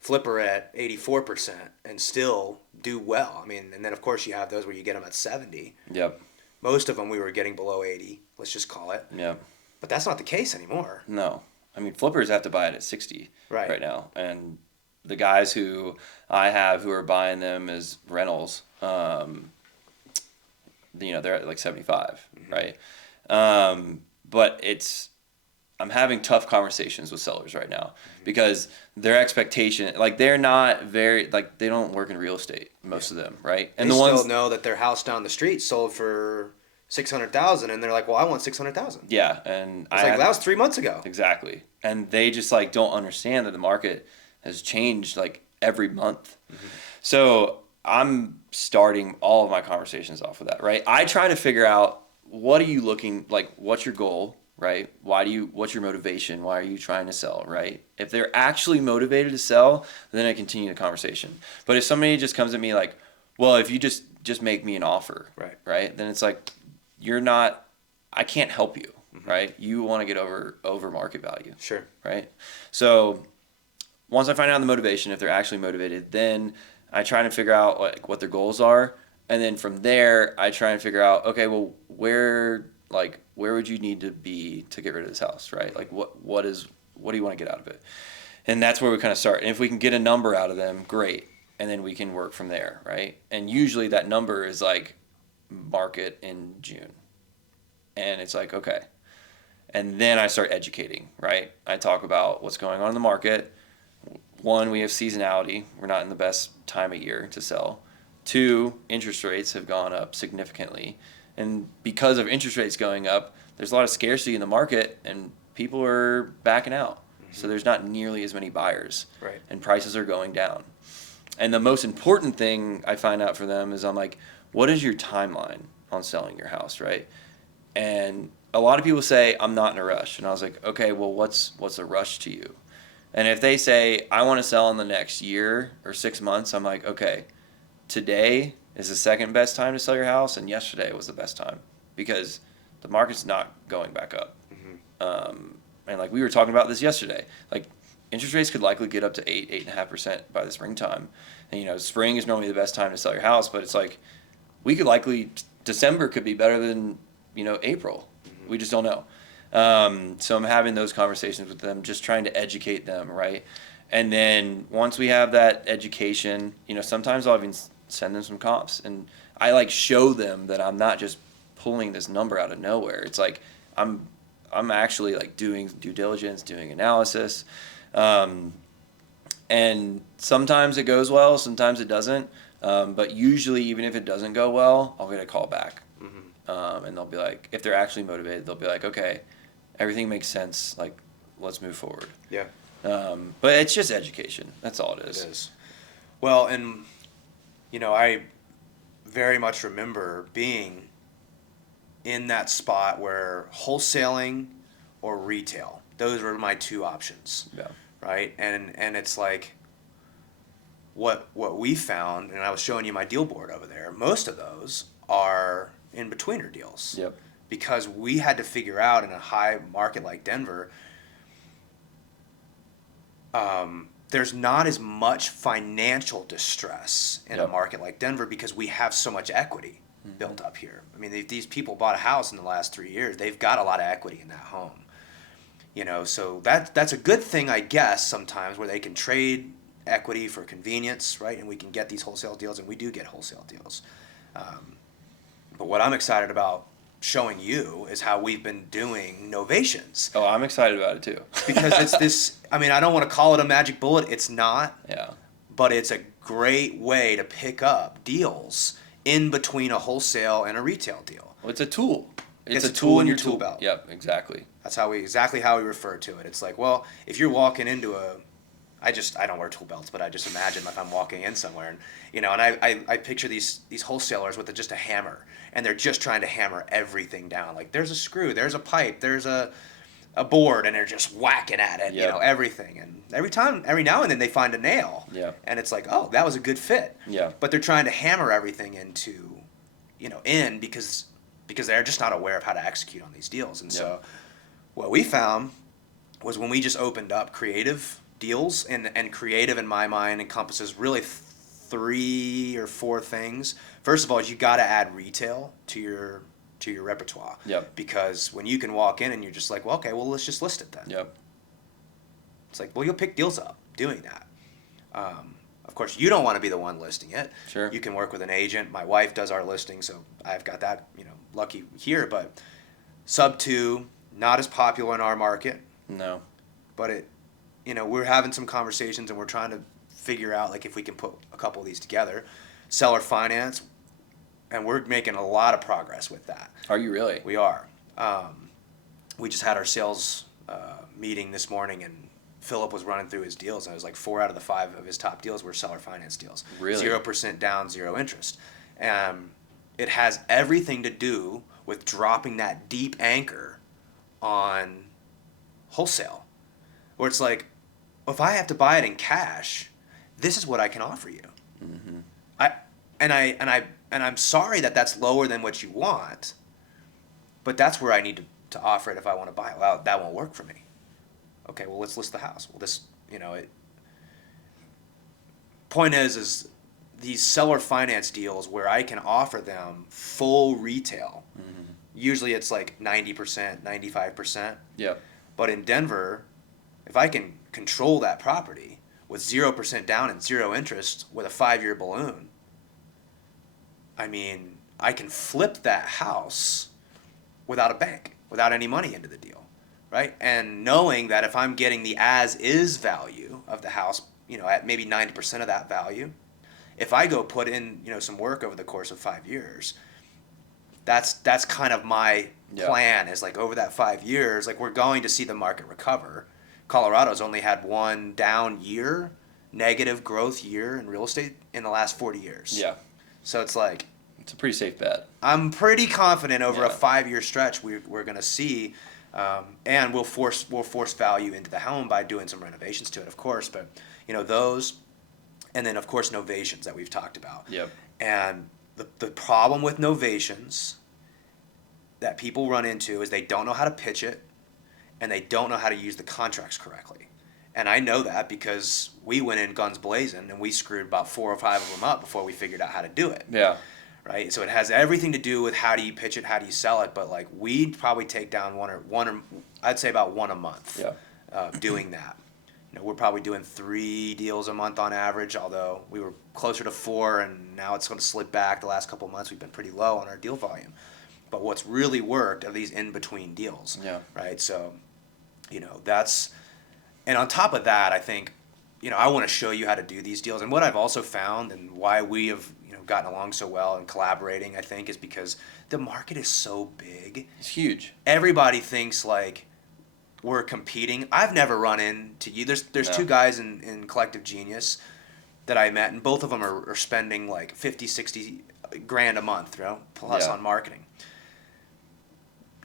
flipper at 84% and still do well. I mean, and then of course you have those where you get them at 70. Yep. Most of them we were getting below 80, let's just call it. Yep. But that's not the case anymore. No. I mean, flippers have to buy it at 60 right now. And the guys who I have who are buying them as rentals, they're at like 75, mm-hmm. right? But I'm having tough conversations with sellers right now, mm-hmm. because their expectation, like, they're not very, like, they don't work in real estate, most of them, right? And they still know that their house down the street sold for $600,000, and they're like, well, I want $600,000. Yeah, and that was 3 months ago. Exactly. And they just like don't understand that the market has changed like every month. Mm-hmm. So I'm starting all of my conversations off with that, right? I try to figure out, what are you looking, like, what's your goal, right? What's your motivation? Why are you trying to sell, right? If they're actually motivated to sell, then I continue the conversation. But if somebody just comes at me like, well, if you just make me an offer, right? Then it's like, I can't help you, mm-hmm. right? You want to get over market value. Sure. Right? So once I find out the motivation, if they're actually motivated, then I try to figure out like what their goals are. And then from there, I try and figure out, okay, well, where would you need to be to get rid of this house, right? Like what do you want to get out of it? And that's where we kind of start. And if we can get a number out of them, great. And then we can work from there, right? And usually that number is like market in June. And it's like, okay. And then I start educating, right? I talk about what's going on in the market. One, we have seasonality. We're not in the best time of year to sell. Two, interest rates have gone up significantly. And because of interest rates going up, there's a lot of scarcity in the market, and people are backing out. Mm-hmm. So there's not nearly as many buyers. Right. And prices are going down. And the most important thing I find out for them is, I'm like, what is your timeline on selling your house, right? And a lot of people say, I'm not in a rush. And I was like, okay, well, what's a rush to you? And if they say, I want to sell in the next year or 6 months, I'm like, okay, today is the second best time to sell your house, and yesterday was the best time because the market's not going back up. And like we were talking about this yesterday, like interest rates could likely get up to 8.5% by the springtime. And spring is normally the best time to sell your house, but it's like we could likely December could be better than April. We just don't know. So I'm having those conversations with them, just trying to educate them, right? And then once we have that education, sometimes I'll even send them some comps, and I like show them that I'm not just pulling this number out of nowhere. It's like I'm actually like doing due diligence, doing analysis, and sometimes it goes well, sometimes it doesn't. But usually, even if it doesn't go well, I'll get a call back, and they'll be like, if they're actually motivated, they'll be like, okay, everything makes sense. Like, let's move forward. Yeah. But it's just education. That's all it is. It is. Well, and I very much remember being in that spot where wholesaling or retail, those were my two options. Yeah. Right? And it's like what we found, and I was showing you my deal board over there, most of those are in-betweener deals. Yep. Because we had to figure out in a high market like Denver, there's not as much financial distress in a market like Denver because we have so much equity built up here. I mean, these people bought a house in the last 3 years. They've got a lot of equity in that home. So that's a good thing, I guess, sometimes where they can trade equity for convenience, right? And we can get these wholesale deals, and we do get wholesale deals. But what I'm excited about showing you is how we've been doing novations. Oh, I'm excited about it too. Because it's this, I mean, I don't want to call it a magic bullet. It's not. Yeah. But it's a great way to pick up deals in between a wholesale and a retail deal. Well, it's a tool. It's a tool in your tool belt. Yep, exactly. That's exactly how we refer to it. It's like, well, if you're walking into I don't wear tool belts, but I just imagine if I'm walking in somewhere, and I picture these wholesalers with just a hammer, and they're just trying to hammer everything down. Like there's a screw, there's a pipe, there's a board, and they're just whacking at it, everything. And every now and then they find a nail. Yeah. And it's like, oh, that was a good fit. Yeah. But they're trying to hammer everything into, because they're just not aware of how to execute on these deals. And so what we found was when we just opened up creative deals, and creative in my mind encompasses really 3 or 4 things. First of all, you got to add retail to your repertoire. Yep. Because when you can walk in and you're just like, well, okay, well, let's just list it then. Yep. It's like, well, you'll pick deals up doing that. Of course, you don't want to be the one listing it. Sure. You can work with an agent. My wife does our listing, so I've got that, lucky here. But sub 2, not as popular in our market. No. But we're having some conversations, and we're trying to figure out like if we can put a couple of these together. Seller finance, and we're making a lot of progress with that. Are you really? We are. We just had our sales meeting this morning, and Philip was running through his deals, and it was like 4 out of the 5 of his top deals were seller finance deals. Really? 0% down, 0 interest. It has everything to do with dropping that deep anchor on wholesale, where it's like, if I have to buy it in cash, this is what I can offer you. Mm-hmm. I'm sorry that that's lower than what you want, but that's where I need to offer it if I want to buy it. Well, that won't work for me. Okay, well, let's list the house. Well, point is these seller finance deals where I can offer them full retail. Mm-hmm. Usually it's like 90%, 95%. Yep. But in Denver, if I can control that property with 0% down and 0 interest with a 5-year balloon, I mean, I can flip that house without a bank, without any money into the deal, right? And knowing that if I'm getting the as-is value of the house, at maybe 90% of that value, if I go put in, some work over the course of 5 years, that's kind of my plan, is like over that 5 years, like we're going to see the market recover. Colorado's only had 1 down year, negative growth year in real estate in the last 40 years. Yeah. So it's like, it's a pretty safe bet. I'm pretty confident over a 5-year stretch we're going to see, and we'll force value into the home by doing some renovations to it, of course. But those, and then of course novations that we've talked about. Yep. And the problem with novations that people run into is they don't know how to pitch it and they don't know how to use the contracts correctly. And I know that because we went in guns blazing and we screwed about 4 or 5 of them up before we figured out how to do it. Yeah. Right? So it has everything to do with how do you pitch it, how do you sell it, but like we'd probably take down one or I'd say about one a month. Yeah. Doing that. We're probably doing 3 deals a month on average, although we were closer to 4 and now it's going to slip back. The last couple of months we've been pretty low on our deal volume. But what's really worked are these in-between deals. Yeah. Right? So, that's, and on top of that, I think, I want to show you how to do these deals. And what I've also found and why we have, gotten along so well and collaborating, I think, is because the market is so big. It's huge. Everybody thinks like we're competing. I've never run into you. There's No. 2 guys in Collective Genius that I met, and both of them are spending like 50, 60 grand a month, plus Yeah. on marketing.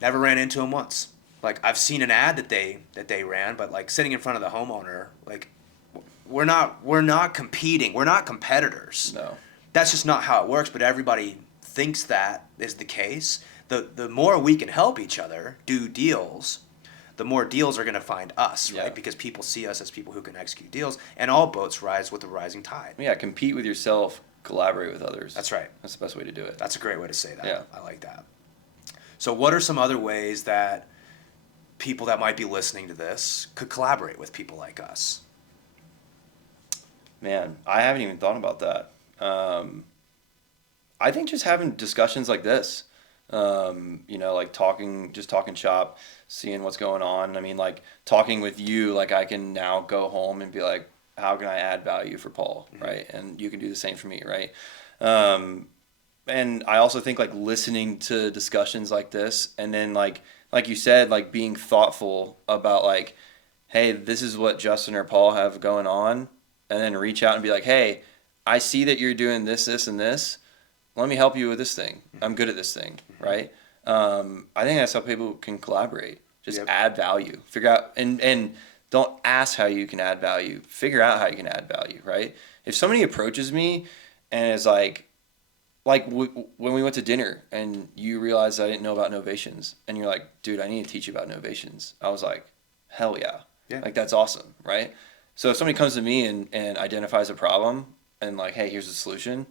Never ran into them once. Like I've seen an ad that they ran, but like sitting in front of the homeowner, like we're not competing. We're not competitors. No. That's just not how it works, but everybody thinks that is the case. The more we can help each other do deals, the more deals are going to find us, Yeah. right? Because people see us as people who can execute deals, and all boats rise with the rising tide. Yeah, compete with yourself, collaborate with others. That's right. That's the best way to do it. That's a great way to say that. Yeah. I like that. So what are some other ways that people that might be listening to this could collaborate with people like us? Man, I haven't even thought about that. I think just having discussions like this, like talking shop, seeing what's going on. I mean, like talking with you, like I can now go home and be like, how can I add value for Paul, Mm-hmm. right? And you can do the same for me, right? And I also think like listening to discussions like this, and then like you said, like being thoughtful about like, hey, this is what Justin or Paul have going on, and then reach out and be like, hey, I see that you're doing this, this, and this. Let me help you with this thing. I'm good at this thing, right? I think that's how people can collaborate. Just Yep. add value. Figure out and don't ask how you can add value. Figure out how you can add value, right? If somebody approaches me and is like when we went to dinner and you realized I didn't know about novations and you're like, dude, I need to teach you about novations. I was like, hell yeah. Yeah. Like that's awesome, right? So if somebody comes to me and identifies a problem and like, hey, here's a solution,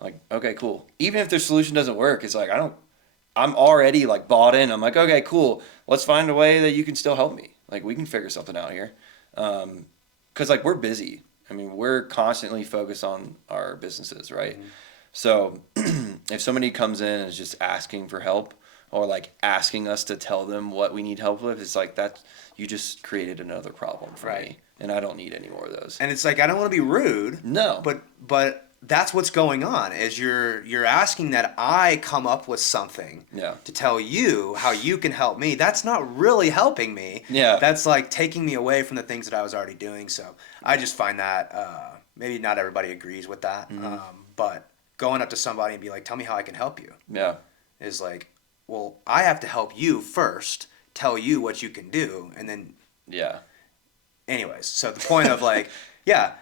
like, okay, cool. Even if their solution doesn't work, it's like, I'm already like bought in. I'm like, okay, cool. Let's find a way that you can still help me. Like we can figure something out here. 'Cause like we're busy. I mean, we're constantly focused on our businesses, right? Mm-hmm. So if somebody comes in and is just asking for help or like asking us to tell them what we need help with, it's like that you just created another problem for Right. me. And I don't need any more of those. And it's like I don't want to be rude. No. But that's what's going on is you're asking that I come up with something Yeah. to tell you how you can help me. That's not really helping me. Yeah. That's like taking me away from the things that I was already doing. So I just find that maybe not everybody agrees with that. But going up to somebody and be like, tell me how I can help you Yeah. is like, well, I have to help you first, tell you what you can do, and then Yeah. anyways, so the point of like, yeah,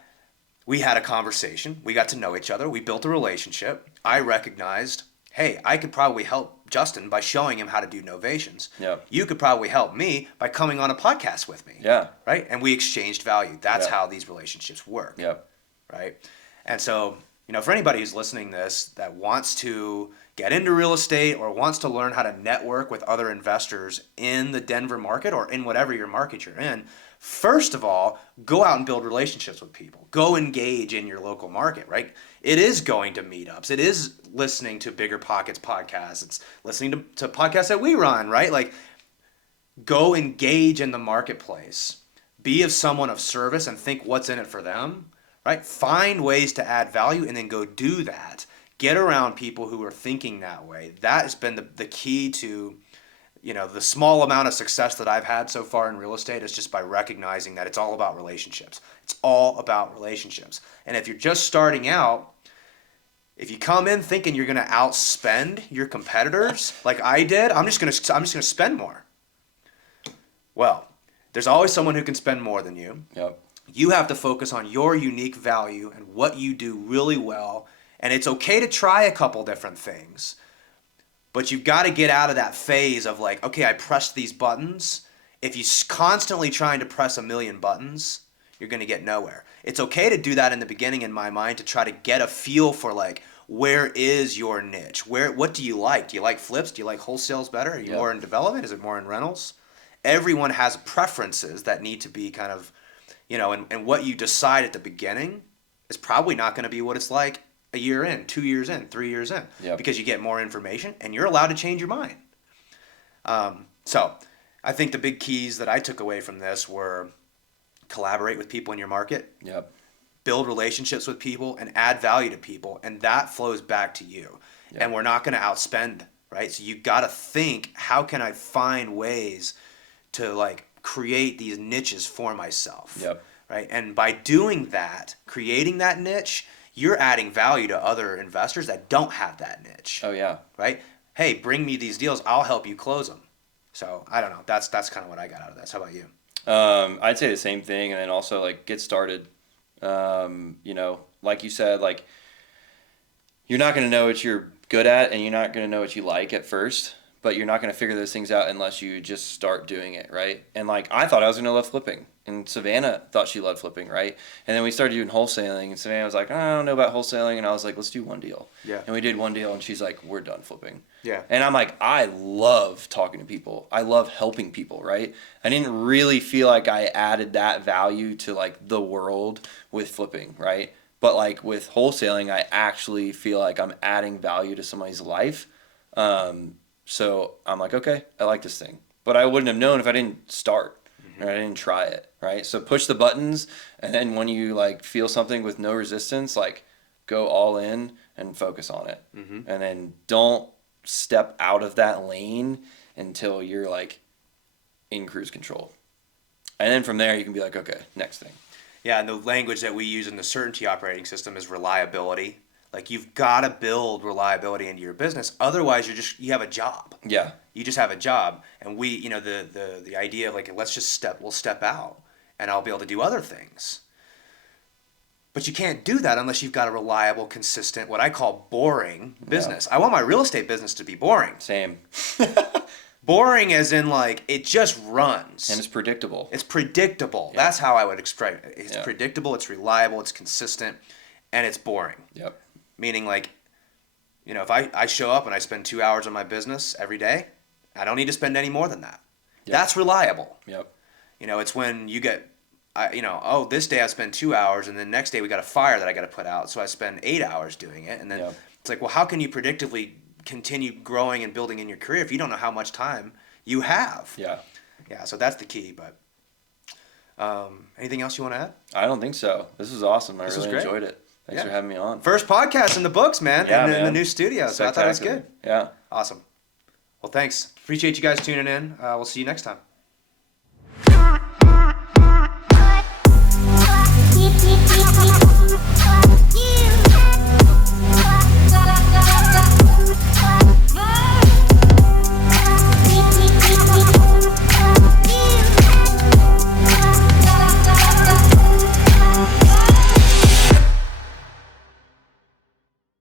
we had a conversation. We got to know each other. We built a relationship. I recognized, hey, I could probably help Justin by showing him how to do novations. Yeah. You could probably help me by coming on a podcast with me. Yeah. Right? And we exchanged value. That's Yeah. how these relationships work. Yeah. Right? And so, for anybody who's listening to this that wants to get into real estate or wants to learn how to network with other investors in the Denver market or in whatever your market you're in, first of all, go out and build relationships with people. Go engage in your local market, right? It is going to meetups. It is listening to Bigger Pockets podcasts. It's listening to podcasts that we run, right? Like, go engage in the marketplace. Be of someone of service and think what's in it for them, right? Find ways to add value and then go do that. Get around people who are thinking that way. That has been the key to, the small amount of success that I've had so far in real estate is just by recognizing that it's all about relationships. It's all about relationships. And if you're just starting out, if you come in thinking you're going to outspend your competitors like I did, I'm just going to spend more. Well, there's always someone who can spend more than you. Yep. You have to focus on your unique value and what you do really well And it's okay to try a couple different things, but you've got to get out of that phase of like, okay, I pressed these buttons. If you're constantly trying to press a million buttons, you're going to get nowhere. It's okay to do that in the beginning, in my mind, to try to get a feel for like, where is your niche? What do you like? Do you like flips? Do you like wholesales better? Are you more in development? Is it more in rentals? Everyone has preferences that need to be kind of, and what you decide at the beginning is probably not going to be what it's like a year in, 2 years in, 3 years in, because you get more information and you're allowed to change your mind. So I think the big keys that I took away from this were collaborate with people in your market, build relationships with people, and add value to people, and that flows back to you. And we're not going to outspend, right? So you got to think, how can I find ways to like create these niches for myself, right? And by doing that, creating that niche, you're adding value to other investors that don't have that niche. Oh yeah. Right? Hey, bring me these deals. I'll help you close them. So I don't know. That's kind of what I got out of this. How about you? I'd say the same thing, and then also like get started. Like you said, like you're not going to know what you're good at, and you're not going to know what you like at first, but you're not going to figure those things out unless you just start doing it, right? And like I thought I was going to love flipping, and Savannah thought she loved flipping, right? And then we started doing wholesaling, and Savannah was like, I don't know about wholesaling, and I was like, let's do one deal. Yeah. And we did one deal, and she's like, we're done flipping. Yeah. And I'm like, I love talking to people. I love helping people, right? I didn't really feel like I added that value to like the world with flipping, right? But like with wholesaling, I actually feel like I'm adding value to somebody's life. So I'm like, okay, I like this thing. But I wouldn't have known if I didn't start, or I didn't try it, right? So push the buttons, and then when you like feel something with no resistance, like go all in and focus on it. And then don't step out of that lane until you're like in cruise control. And then from there you can be like, okay, next thing. Yeah, and the language that we use in the certainty operating system is reliability. Like you've got to build reliability into your business. Otherwise, you have a job. Yeah. You just have a job. And we, the idea of like, we'll step out and I'll be able to do other things. But you can't do that unless you've got a reliable, consistent, what I call boring business. I want my real estate business to be boring. Same. Boring as in like, it just runs. And it's predictable. It's predictable. Yeah. That's how I would explain it. It's predictable, it's reliable, it's consistent, and it's boring. Yep. Meaning like, if I show up and I spend 2 hours on my business every day, I don't need to spend any more than that. Yep. That's reliable. Yep. It's when you get, this day I spend 2 hours, and then next day we got a fire that I got to put out, so I spend 8 hours doing it. And then it's like, well, how can you predictably continue growing and building in your career if you don't know how much time you have? Yeah. Yeah, so that's the key. But anything else you want to add? I don't think so. This was awesome. I really enjoyed it. Thanks for having me on. First podcast in the books, man. Yeah, in the new studio. So I thought it was good. Yeah. Awesome. Well, thanks. Appreciate you guys tuning in. We'll see you next time. Beep, beep, beep, beep.